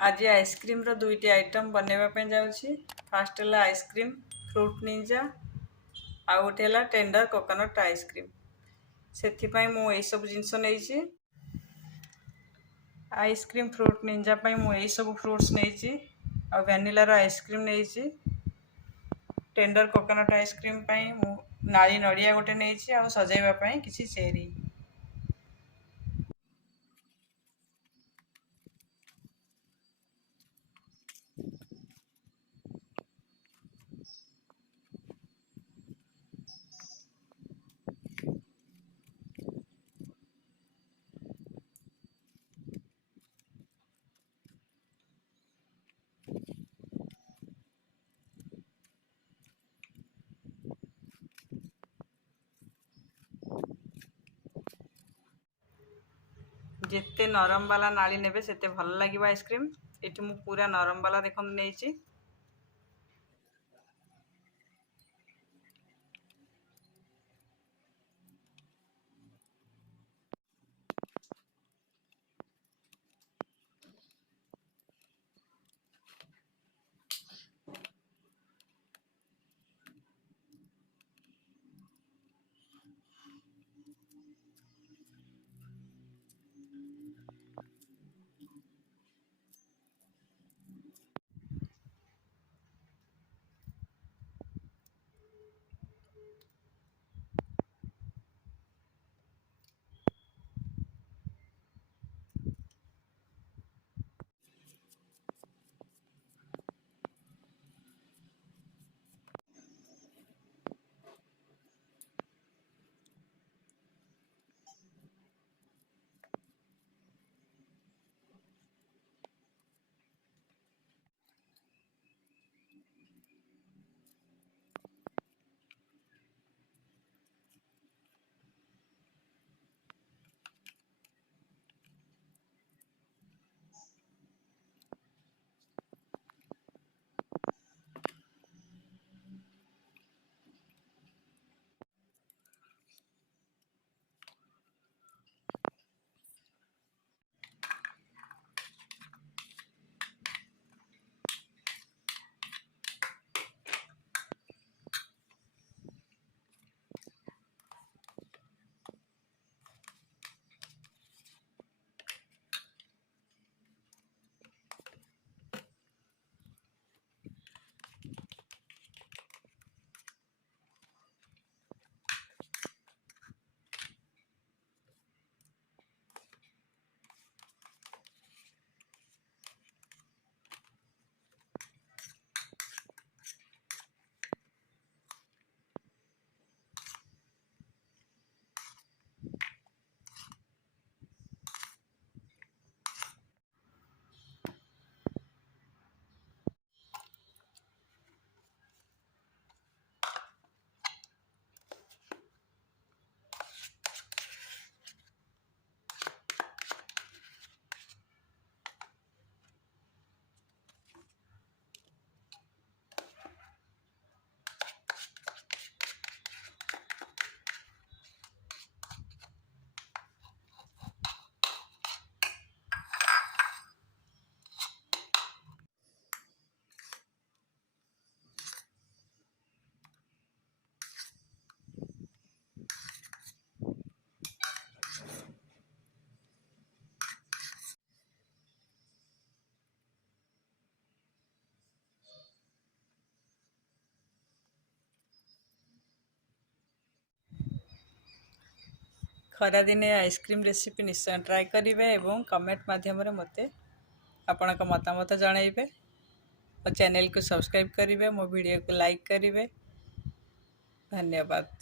आज आइसक्रीम रो दुईटी आइटम बनैबा पे जाउछि। फास्ट है आइसक्रीम फ्रूट निंजा आउ गोटे है टेंडर कोकोनट आइसक्रीम। से मु सब जिनस नहीं आइसक्रीम फ्रूट निंजा मु सब फ्रूट्स नहीं आ वैनिलार आइसक्रीम नहीं। टेंडर कोकोनट आइसक्रीम मु नाली नड़िया गोटे नहीं आ सजाइबा किसी चेरी। जिते नरम वाला नाली नेबे सेते भल लगे आइसक्रीम। ये मु पूरा नरम वाला देख नहीं। खरा दिने आइसक्रीम रेसिपी निश्चय ट्राए करेंगे और कमेंट माध्यम मते आपण मतामत जनइबे और चैनल को सब्सक्राइब करेंगे, मो वीडियो को लाइक करेंगे। धन्यवाद।